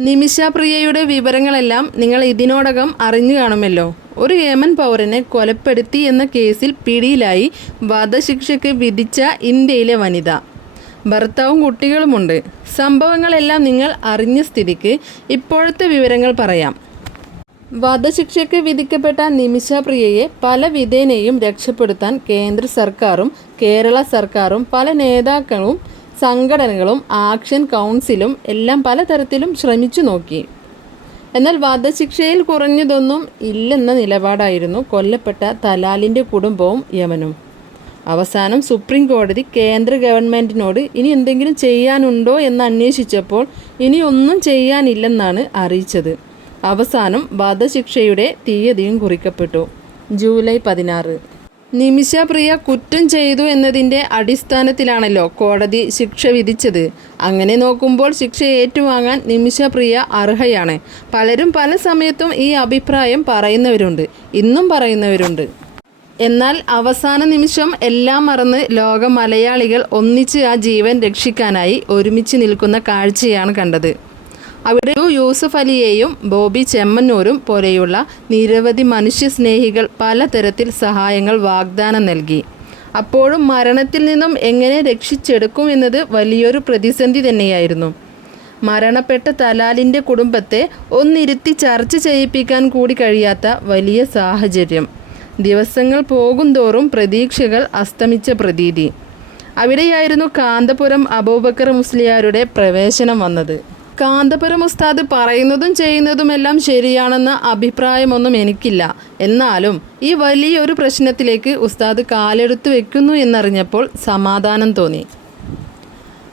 നിമിഷപ്രിയയുടെ വിവരങ്ങളെല്ലാം നിങ്ങൾ ഇതിനോടകം അറിഞ്ഞു കാണുമല്ലോ. ഒരു യമൻ പൗരനെ കൊലപ്പെടുത്തി എന്ന കേസിൽ പിടിയിലായി വധശിക്ഷയ്ക്ക് വിധിച്ച ഇന്ത്യയിലെ വനിത. ഭർത്താവും കുട്ടികളുമുണ്ട്. സംഭവങ്ങളെല്ലാം നിങ്ങൾ അറിഞ്ഞ സ്ഥിതിക്ക് ഇപ്പോഴത്തെ വിവരങ്ങൾ പറയാം. വധശിക്ഷയ്ക്ക് വിധിക്കപ്പെട്ട നിമിഷപ്രിയയെ പല വിധേനയും രക്ഷപ്പെടുത്താൻ കേന്ദ്ര സർക്കാരും കേരള സർക്കാരും പല നേതാക്കളും സംഘടനകളും ആക്ഷൻ കൗൺസിലും എല്ലാം പലതരത്തിലും ശ്രമിച്ചു നോക്കി. എന്നാൽ വധശിക്ഷയിൽ കുറഞ്ഞതൊന്നും ഇല്ലെന്ന നിലപാടായിരുന്നു കൊല്ലപ്പെട്ട തലാലിന്റെ കുടുംബവും യമനും. അവസാനം സുപ്രീം കോടതി കേന്ദ്ര ഗവൺമെന്റിനോട് ഇനി എന്തെങ്കിലും ചെയ്യാനുണ്ടോ എന്ന് അന്വേഷിച്ചപ്പോൾ ഇനി ഒന്നും ചെയ്യാനില്ലെന്നാണ് അറിയിച്ചത്. അവസാനം വധശിക്ഷയുടെ തീയതിയും കുറിക്കപ്പെട്ടു. ജൂലൈ പതിനാറ്. നിമിഷപ്രിയ കുറ്റം ചെയ്തു എന്നതിന്റെ അടിസ്ഥാനത്തിലാണല്ലോ കോടതി ശിക്ഷ വിധിച്ചത്. അങ്ങനെ നോക്കുമ്പോൾ ശിക്ഷ ഏറ്റുവാങ്ങാൻ നിമിഷപ്രിയ അർഹയാണ്. പലരും പല സമയത്തും ഈ അഭിപ്രായം പറയുന്നവരുണ്ട്. ഇന്നും പറയുന്നവരുണ്ട്. എന്നാൽ അവസാന നിമിഷം എല്ലാം മറന്ന് ലോക മലയാളികൾ ഒന്നിച്ച് ആ ജീവൻ രക്ഷിക്കാനായി ഒരുമിച്ച് നിൽക്കുന്ന കാഴ്ചയാണ് കണ്ടത്. അവിടെ യൂസുഫ് അലിയെയും ബോബി ചെമ്മന്നൂരും പോലെയുള്ള നിരവധി മനുഷ്യസ്നേഹികൾ പലതരത്തിൽ സഹായങ്ങൾ വാഗ്ദാനം നൽകി. അപ്പോഴും മരണത്തിൽ നിന്നും എങ്ങനെ രക്ഷിച്ചെടുക്കും എന്നത് വലിയൊരു പ്രതിസന്ധി തന്നെയായിരുന്നു. മരണപ്പെട്ട തലാലിന്റെ കുടുംബത്തെ ഒന്നിരുത്തി ചർച്ച ചെയ്യിപ്പിക്കാൻ കൂടി കഴിയാത്ത വലിയ സാഹചര്യം. ദിവസങ്ങൾ പോകുന്തോറും പ്രതീക്ഷകൾ അസ്തമിച്ച പ്രതീതി. അവിടെയായിരുന്നു കാന്തപുരം അബൂബക്കർ മുസ്ലിയാരുടെ പ്രവേശനം വന്നത്. കാന്തപുരം ഉസ്താദ് പറയുന്നതും ചെയ്യുന്നതും എല്ലാം ശരിയാണെന്ന അഭിപ്രായമൊന്നും എനിക്കില്ല. എന്നാലും ഈ വലിയൊരു പ്രശ്നത്തിലേക്ക് ഉസ്താദ് കാലെടുത്ത് വെക്കുന്നു എന്നറിഞ്ഞപ്പോൾ സമാധാനം തോന്നി.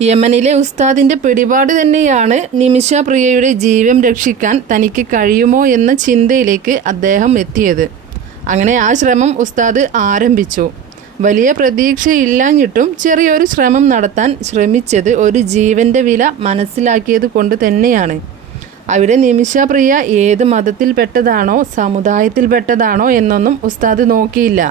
യമനിലെ ഉസ്താദിന്റെ പിടിപാട് തന്നെയാണ് നിമിഷ പ്രിയയുടെ ജീവൻ രക്ഷിക്കാൻ തനിക്ക് കഴിയുമോ എന്ന ചിന്തയിലേക്ക് അദ്ദേഹം എത്തിയത്. അങ്ങനെ ആ ശ്രമം ഉസ്താദ് ആരംഭിച്ചു. വലിയ പ്രതീക്ഷയില്ലാഞ്ഞിട്ടും ചെറിയൊരു ശ്രമം നടത്താൻ ശ്രമിച്ചത് ഒരു ജീവന്റെ വില മനസ്സിലാക്കിയത് കൊണ്ട് തന്നെയാണ്. അവിടെ നിമിഷപ്രിയ ഏത് മതത്തിൽപ്പെട്ടതാണോ സമുദായത്തിൽപ്പെട്ടതാണോ എന്നൊന്നും ഉസ്താദ് നോക്കിയില്ല.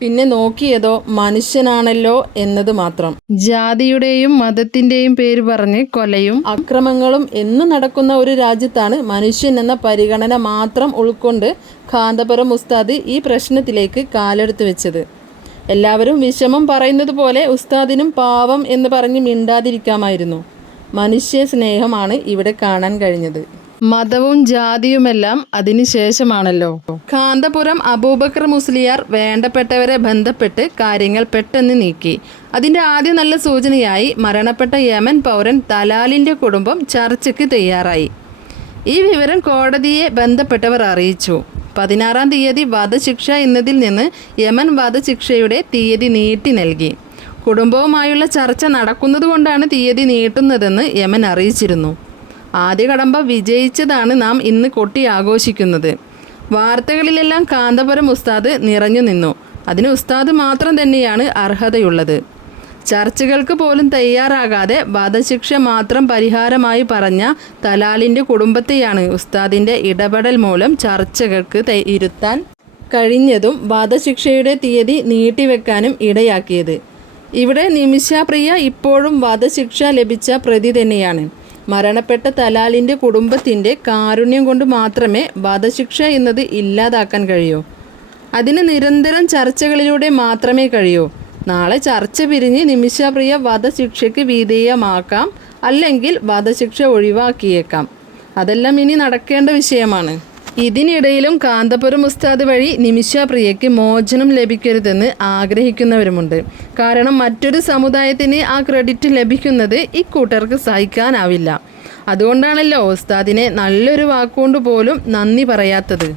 പിന്നെ നോക്കിയതോ മനുഷ്യനാണല്ലോ എന്നത് മാത്രം. ജാതിയുടെയും മതത്തിന്റെയും പേര് പറഞ്ഞ് കൊലയും അക്രമങ്ങളും എന്ന് നടക്കുന്ന ഒരു രാജ്യത്താണ് മനുഷ്യൻ എന്ന പരിഗണന മാത്രം ഉൾക്കൊണ്ട് കാന്തപുരം ഉസ്താദ് ഈ പ്രശ്നത്തിലേക്ക് കാലെടുത്ത് വെച്ചത്. എല്ലാവരും വിഷമം പറയുന്നത് പോലെ ഉസ്താദിനും പാവം എന്ന് പറഞ്ഞ് മിണ്ടാതിരിക്കാമായിരുന്നു. മനുഷ്യ സ്നേഹമാണ് ഇവിടെ കാണാൻ കഴിഞ്ഞത്. മതവും ജാതിയുമെല്ലാം അതിനുശേഷമാണല്ലോ കാന്തപുരം അബൂബക്കർ മുസ്ലിയാർ വേണ്ടപ്പെട്ടവരെ ബന്ധപ്പെട്ട് കാര്യങ്ങൾ പെട്ടെന്ന് നീക്കി. അതിന്റെ ആദ്യ നല്ല സൂചനയായി മരണപ്പെട്ട യമൻ പൗരൻ തലാലിന്റെ കുടുംബം ചർച്ചയ്ക്ക് തയ്യാറായി. ഈ വിവരം കോടതിയെ ബന്ധപ്പെട്ടവർ അറിയിച്ചു. പതിനാറാം തീയതി വധശിക്ഷ എന്നതിൽ നിന്ന് യമൻ വധശിക്ഷയുടെ തീയതി നീട്ടി നൽകി. കുടുംബവുമായുള്ള ചർച്ച നടക്കുന്നതുകൊണ്ടാണ് തീയതി നീട്ടുന്നതെന്ന് യമൻ അറിയിച്ചിരുന്നു. ആദ്യ കടമ്പ വിജയിച്ചതാണ് നാം ഇന്ന് കൊട്ടി ആഘോഷിക്കുന്നത് വാർത്തകളിലെല്ലാം കാന്തപുരം ഉസ്താദ് നിറഞ്ഞു നിന്നു അതിന് ഉസ്താദ് മാത്രം തന്നെയാണ് അർഹതയുള്ളത്. ചർച്ചകൾക്ക് പോലും തയ്യാറാകാതെ വധശിക്ഷ മാത്രം പരിഹാരമായി പറഞ്ഞ തലാലിന്റെ കുടുംബത്തെയാണ് ഉസ്താദിന്റെ ഇടപെടൽ മൂലം ചർച്ചകൾക്ക് ഇരുത്താൻ കഴിഞ്ഞതും വധശിക്ഷയുടെ തീയതി നീട്ടിവെക്കാനും ഇടയാക്കിയത്. ഇവിടെ നിമിഷപ്രിയ ഇപ്പോഴും വധശിക്ഷ ലഭിച്ച പ്രതി തന്നെയാണ്. മരണപ്പെട്ട തലാലിന്റെ കുടുംബത്തിന്റെ കാരുണ്യം കൊണ്ട് മാത്രമേ വധശിക്ഷ എന്നത് ഇല്ലാതാക്കാൻ കഴിയൂ. അതിന് നിരന്തരം ചർച്ചകളിലൂടെ മാത്രമേ കഴിയൂ. നാളെ ചർച്ച പിരിഞ്ഞ് നിമിഷപ്രിയ വധശിക്ഷയ്ക്ക് വിധേയമാക്കാം അല്ലെങ്കിൽ വധശിക്ഷ ഒഴിവാക്കിയേക്കാം. അതെല്ലാം ഇനി നടക്കേണ്ട വിഷയമാണ്. ഇതിനിടയിലും കാന്തപുരം ഉസ്താദ് വഴി നിമിഷപ്രിയയ്ക്ക് മോചനം ലഭിക്കരുതെന്ന് ആഗ്രഹിക്കുന്നവരുമുണ്ട്. കാരണം മറ്റൊരു സമുദായത്തിന് ആ ക്രെഡിറ്റ് ലഭിക്കുന്നത് ഇക്കൂട്ടർക്ക് സഹിക്കാനാവില്ല. അതുകൊണ്ടാണല്ലോ ഉസ്താദിനെ നല്ലൊരു വാക്കുകൊണ്ട് പോലും നന്ദി പറയാത്തത്.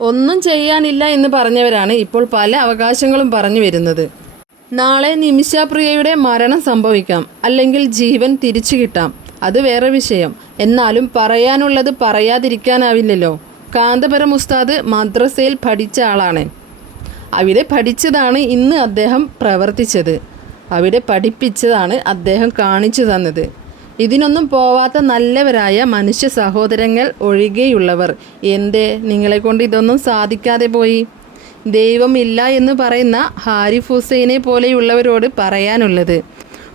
ഒന്നും ചെയ്യാനില്ല എന്ന് പറഞ്ഞവരാണ് ഇപ്പോൾ പല അവകാശങ്ങളും പറഞ്ഞു വരുന്നത്. നാളെ നിമിഷപ്രിയയുടെ മരണം സംഭവിക്കാം. അല്ലെങ്കിൽ ജീവൻ തിരിച്ചു കിട്ടാം. അത് വേറെ വിഷയം. എന്നാലും പറയാനുള്ളത് പറയാതിരിക്കാനാവില്ലല്ലോ. കാന്തപുരം ഉസ്താദ് മദ്രസയിൽ പഠിച്ച ആളാണ്. അവിടെ പഠിച്ചതാണ് ഇന്ന് അദ്ദേഹം പ്രവർത്തിച്ചത്. അവിടെ പഠിപ്പിച്ചതാണ് അദ്ദേഹം കാണിച്ചു തന്നത്. ഇതിനൊന്നും പോവാത്ത നല്ലവരായ മനുഷ്യ സഹോദരങ്ങൾ ഒഴികെയുള്ളവർ. എന്തേ? നിങ്ങളെക്കൊണ്ട് ഇതൊന്നും സാധിക്കാതെ പോയി. ദൈവമില്ല എന്ന് പറയുന്ന ഹാരിഫ് ഹുസൈനെ പോലെയുള്ളവരോട് പറയാനുള്ളത്.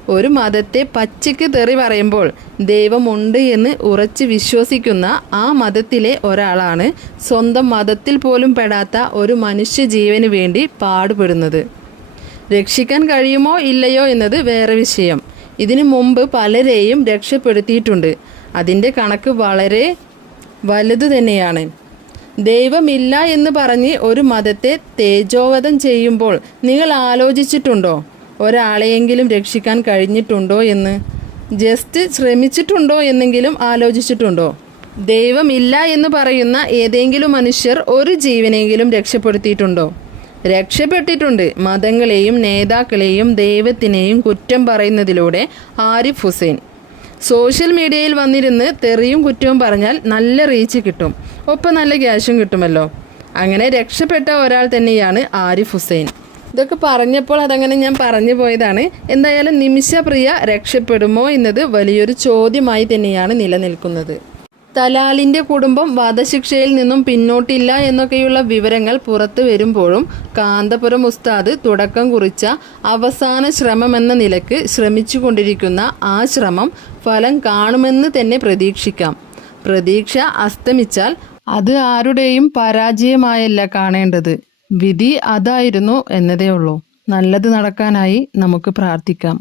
ഒരു മതത്തെ പച്ചയ്ക്ക് തെറി പറയുമ്പോൾ ദൈവമുണ്ട് എന്ന് ഉറച്ച് വിശ്വസിക്കുന്ന ആ മതത്തിലെ ഒരാളാണ് സ്വന്തം മതത്തിൽ പോലും പെടാത്ത ഒരു മനുഷ്യ ജീവന് വേണ്ടി പാടുപെടുന്നത്. രക്ഷിക്കാൻ കഴിയുമോ ഇല്ലയോ എന്നത് വേറെ വിഷയം. ഇതിനു മുമ്പ് പലരെയും രക്ഷപ്പെടുത്തിയിട്ടുണ്ട്. അതിന്റെ കണക്ക് വളരെ വലുത് തന്നെയാണ്. ദൈവമില്ല എന്ന് പറഞ്ഞ് ഒരു മതത്തെ തേജോവധം ചെയ്യുമ്പോൾ നിങ്ങൾ ആലോചിച്ചിട്ടുണ്ടോ? ഒരാളെയെങ്കിലും രക്ഷിക്കാൻ കഴിഞ്ഞിട്ടുണ്ടോ എന്ന്? ജസ്റ്റ് ശ്രമിച്ചിട്ടുണ്ടോ എന്നെങ്കിലും ആലോചിച്ചിട്ടുണ്ടോ? ദൈവമില്ല എന്ന് പറയുന്ന ഏതെങ്കിലും മനുഷ്യർ ഒരു ജീവനെങ്കിലും രക്ഷപ്പെടുത്തിയിട്ടുണ്ടോ? രക്ഷപ്പെട്ടിട്ടുണ്ട്. മതങ്ങളെയും നേതാക്കളെയും ദൈവത്തിനെയും കുറ്റം പറയുന്നതിലൂടെ ആരിഫ് ഹുസൈൻ. സോഷ്യൽ മീഡിയയിൽ വന്നിരുന്ന് തെറിയും കുറ്റവും പറഞ്ഞാൽ നല്ല റീച്ച് കിട്ടും. ഒപ്പം നല്ല ക്യാഷും കിട്ടുമല്ലോ. അങ്ങനെ രക്ഷപ്പെട്ട ഒരാൾ തന്നെയാണ് ആരിഫ് ഹുസൈൻ. ഇതൊക്കെ പറഞ്ഞപ്പോൾ അതങ്ങനെ ഞാൻ പറഞ്ഞു പോയതാണ്. എന്തായാലും നിമിഷപ്രിയ രക്ഷപ്പെടുമോ എന്നത് വലിയൊരു ചോദ്യമായി തന്നെയാണ് നിലനിൽക്കുന്നത്. തലാലിന്റെ കുടുംബം വധശിക്ഷയിൽ നിന്നും പിന്നോട്ടില്ല എന്നൊക്കെയുള്ള വിവരങ്ങൾ പുറത്തു വരുമ്പോഴും കാന്തപുരം ഉസ്താദ് തുടക്കം കുറിച്ച അവസാന ശ്രമമെന്ന നിലയ്ക്ക് ശ്രമിച്ചുകൊണ്ടിരിക്കുന്ന ആ ശ്രമം ഫലം കാണുമെന്ന് തന്നെ പ്രതീക്ഷിക്കാം. പ്രതീക്ഷ അസ്തമിച്ചാൽ അത് ആരുടെയും പരാജയമായല്ല കാണേണ്ടത്. വിധി അതായിരുന്നു എന്നതേ ഉള്ളൂ നല്ലത് നടക്കാനായി നമുക്ക് പ്രാർത്ഥിക്കാം.